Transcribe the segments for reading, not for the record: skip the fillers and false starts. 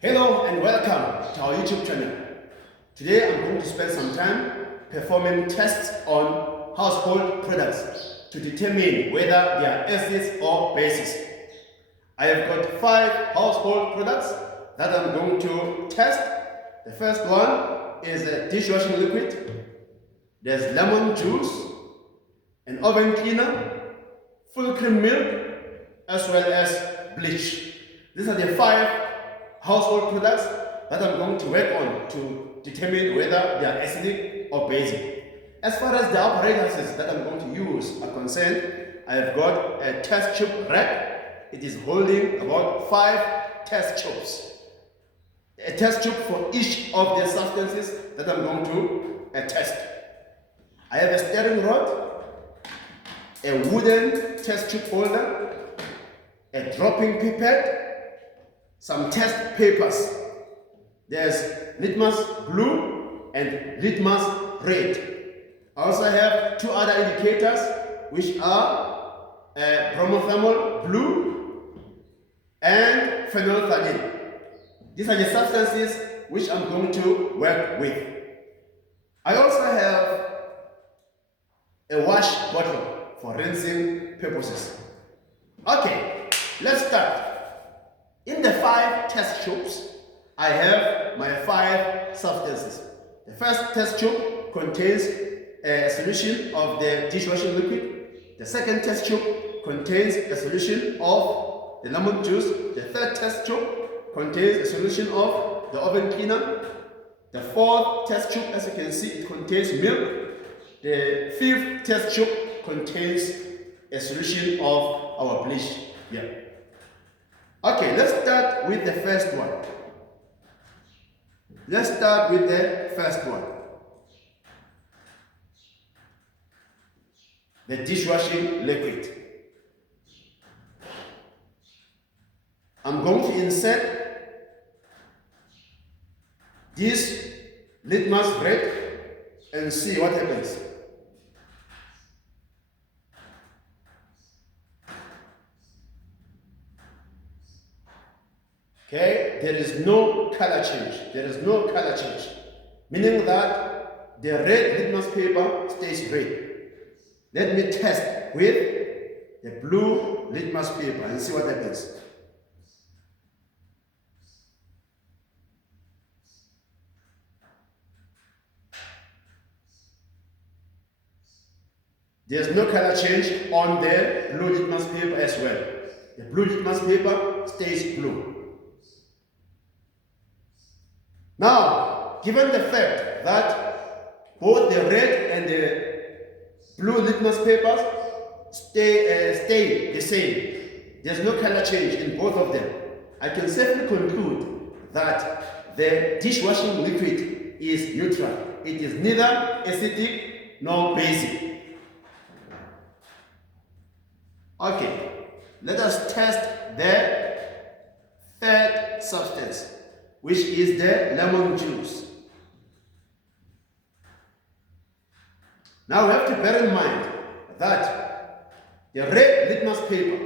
Hello and welcome to our YouTube channel. Today I'm going to spend some time performing tests on household products to determine whether they are acids or bases. I have got 5 household products that I'm going to test. The first one is a dishwashing liquid. There's lemon juice, an oven cleaner, full cream milk, as well as bleach. These are the 5 household products that I'm going to work on to determine whether they are acidic or basic. As far as the apparatuses that I'm going to use are concerned, I have got a test tube rack. It is holding about 5 test tubes. A test tube for each of the substances that I'm going to test. I have a stirring rod, a wooden test tube holder, a dropping pipette, some test papers. There's litmus blue and litmus red. I also have 2 other indicators, which are bromothermal blue and phenolphthalein. These are the substances which I'm going to work with. I also have a wash bottle for rinsing purposes. Okay, let's start. In the 5 test tubes, I have my 5 substances. The first test tube contains a solution of the dishwashing liquid. The second test tube contains a solution of the lemon juice. The third test tube contains a solution of the oven cleaner. The 4th test tube, as you can see, it contains milk. The 5th test tube contains a solution of our bleach here. Okay, let's start with the first one. Let's start with the first one. The dishwashing liquid. I'm going to insert this litmus red and see what happens. Okay, there is no color change. There is no color change, meaning that the red litmus paper stays red. Let me test with the blue litmus paper and see what happens. There's no color change on the blue litmus paper as well. The blue litmus paper stays blue. Now, given the fact that both the red and the blue litmus papers stay the same, there's no color change in both of them, I can safely conclude that the dishwashing liquid is neutral. It is neither acidic nor basic. Okay, let us test the third substance, which is the lemon juice. Now we have to bear in mind that the red litmus paper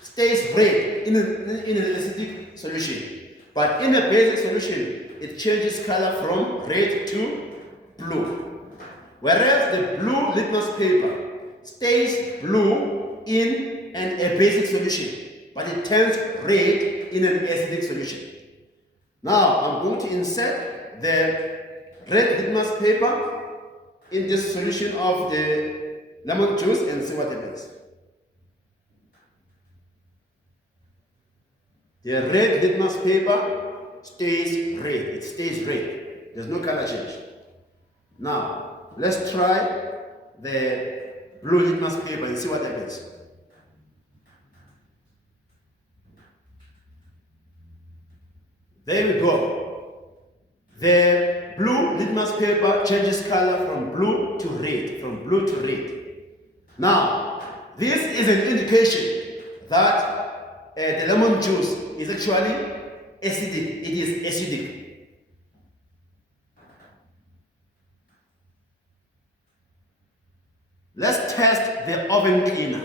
stays red in an acidic solution, but in a basic solution it changes color from red to blue. Whereas the blue litmus paper stays blue in a basic solution, but it turns red in an acidic solution. Now I'm going to insert the red litmus paper in this solution of the lemon juice and see what happens. The red litmus paper stays red. It stays red. There's no color change. Now let's try the blue litmus paper and see what happens. There we go. The blue litmus paper changes color from blue to red, from blue to red. Now, this is an indication that the lemon juice is actually acidic. It is acidic. Let's test the oven cleaner.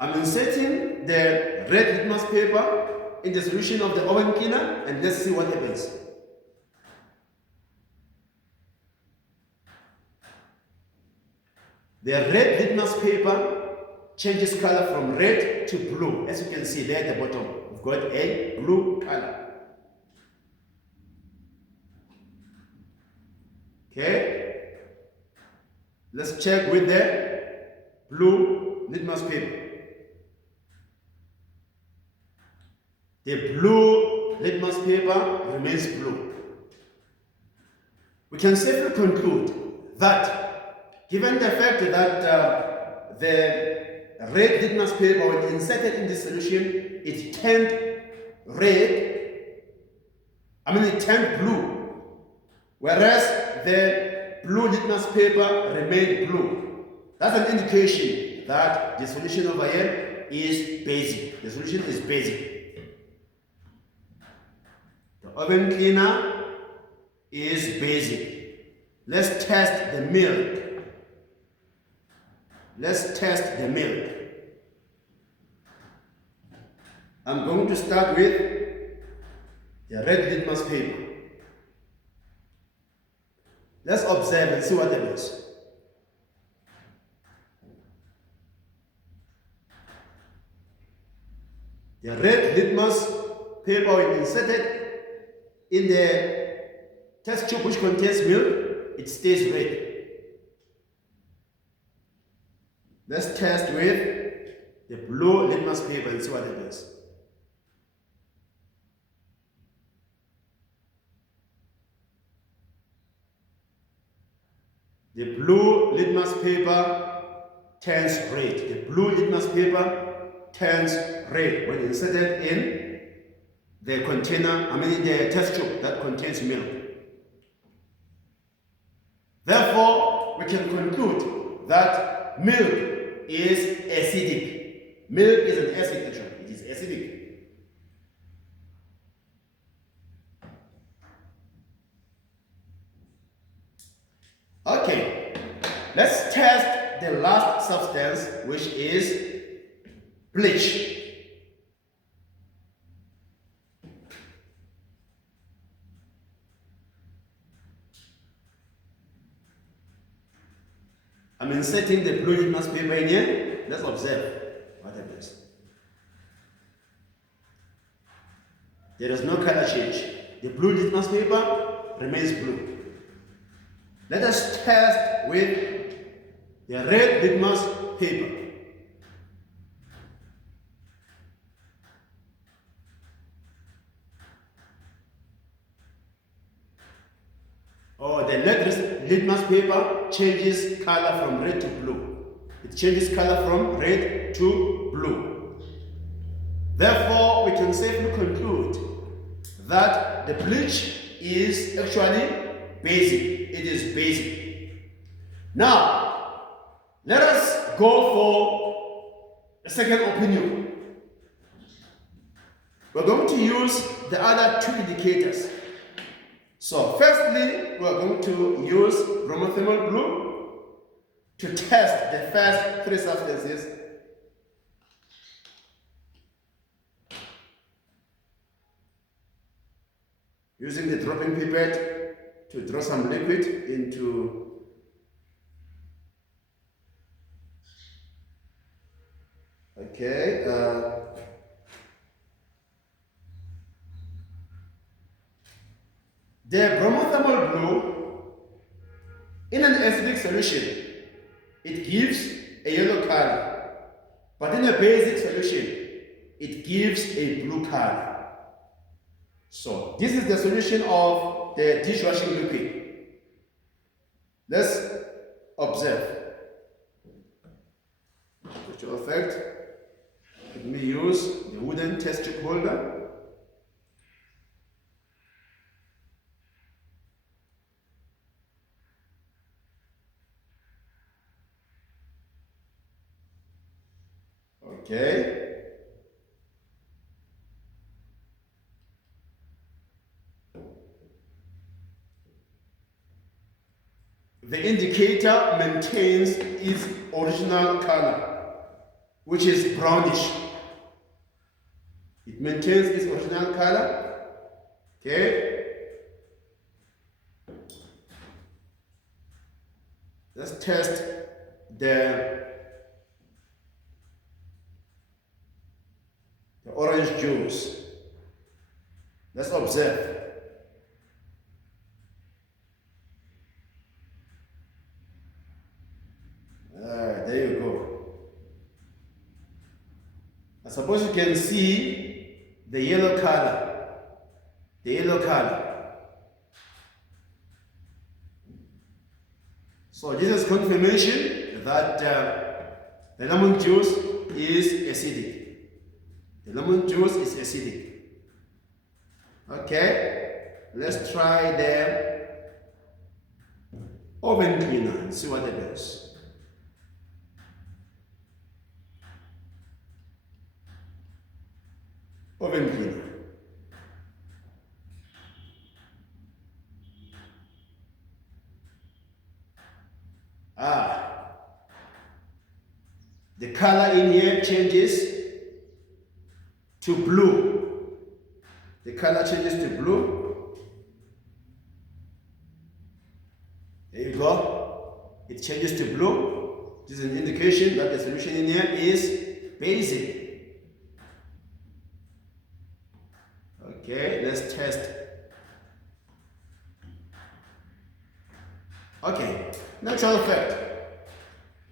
I'm inserting the red litmus paper in the solution of the oven cleaner, and let's see what happens. The red litmus paper changes color from red to blue. As you can see there at the bottom, we've got a blue color. Okay, let's check with the blue litmus paper. The blue litmus paper remains blue. We can safely conclude that given the fact that the red litmus paper, when inserted in the solution, it turned it turned blue, whereas the blue litmus paper remained blue. That's an indication that the solution over here is basic. The solution is basic. The oven cleaner is basic. Let's test the milk. Let's test the milk. I'm going to start with the red litmus paper. Let's observe and see what happens. The red litmus paper, when inserted in the test tube which contains milk, it stays red. Let's test with the blue litmus paper and see what happens. The blue litmus paper turns red. The blue litmus paper turns red when inserted in the container, in the test tube that contains milk. Therefore, we can conclude that milk is acidic. Milk is an acid actually. It is acidic. Okay, let's test the last substance, which is bleach. I'm inserting the blue litmus paper in here. Let's observe what happens. There is no color change. The blue litmus paper remains blue. Let us test with the red litmus paper. The red litmus paper changes color from red to blue. It changes color from red to blue. Therefore, we can safely conclude that the bleach is actually basic. It is basic. Now, let us go for a second opinion. We're going to use the other two indicators. So, firstly, we're going to use bromothermal blue to test the first three substances. Using the dropping pipette to draw some liquid into the bromothermal blue in an acidic solution, it gives a yellow color, but in a basic solution, it gives a blue color. So this is the solution of the dishwashing liquid. Let's observe. To effect, let me use the wooden test tube holder. Okay. The indicator maintains its original color, which is brownish. It maintains its original color. Okay. Let's test the orange juice. Let's observe. There you go. I suppose you can see the yellow color. The yellow color. So this is confirmation that the lemon juice is acidic. The lemon juice is acidic. Okay, let's try the oven cleaner and see what it does. Oven cleaner. The color in here changes to blue. The color changes to blue. There you go. It changes to blue. This is an indication that the solution in here is basic. Okay, let's test. Okay, natural fact.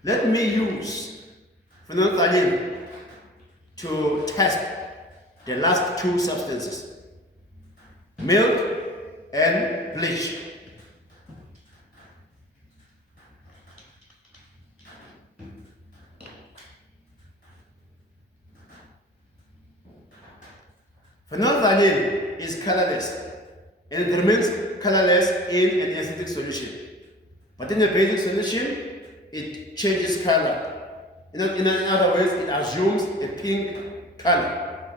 Let me use phenolphthalein to test the last two substances, milk and bleach. Phenolphthalein is colorless and it remains colorless in an acidic solution. But in a basic solution, it changes color. In other words, it assumes a pink color.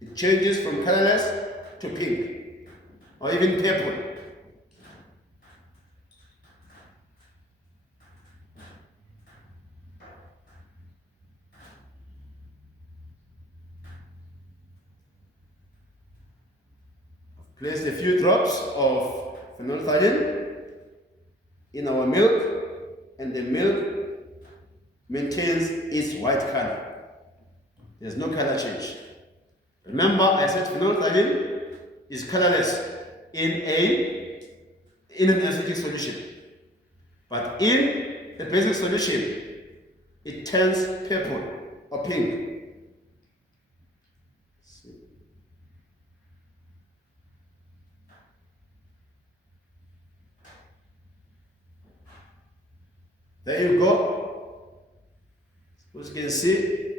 It changes from colorless to pink or even purple. I've placed a few drops of phenolphthalein in our milk, and the milk maintains its white color. There's no color change. Remember, I said phenolphthalein is colorless in an acidic solution. But in the basic solution, it turns purple or pink. There you go. As you can see,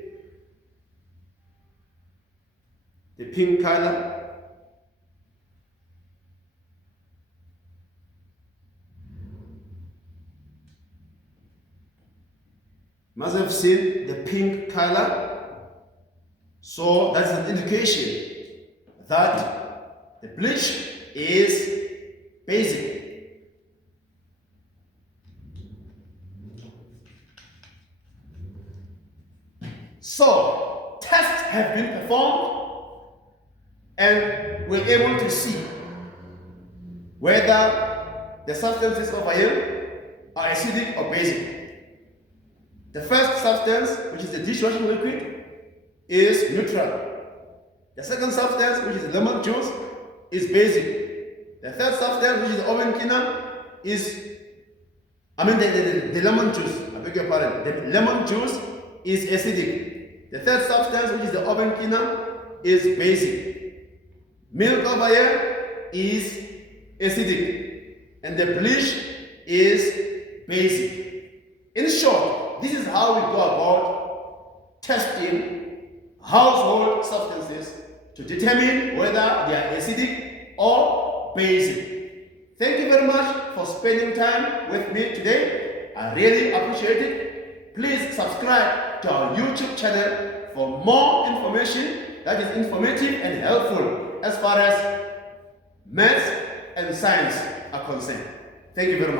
the pink color. Must have seen the pink color. So that's an indication that the bleach is basic. So, tests have been performed and we're able to see whether the substances over here are acidic or basic. The first substance, which is the dishwashing liquid, is neutral. The second substance, which is lemon juice, is basic. The third substance, which is the oven cleaner, is, the lemon juice, I beg your pardon, the lemon juice is acidic. The third substance, which is the oven cleaner, is basic. Milk over here is acidic. And the bleach is basic. In short, this is how we go about testing household substances to determine whether they are acidic or basic. Thank you very much for spending time with me today. I really appreciate it. Please subscribe to our YouTube channel for more information that is informative and helpful as far as maths and science are concerned. Thank you very much.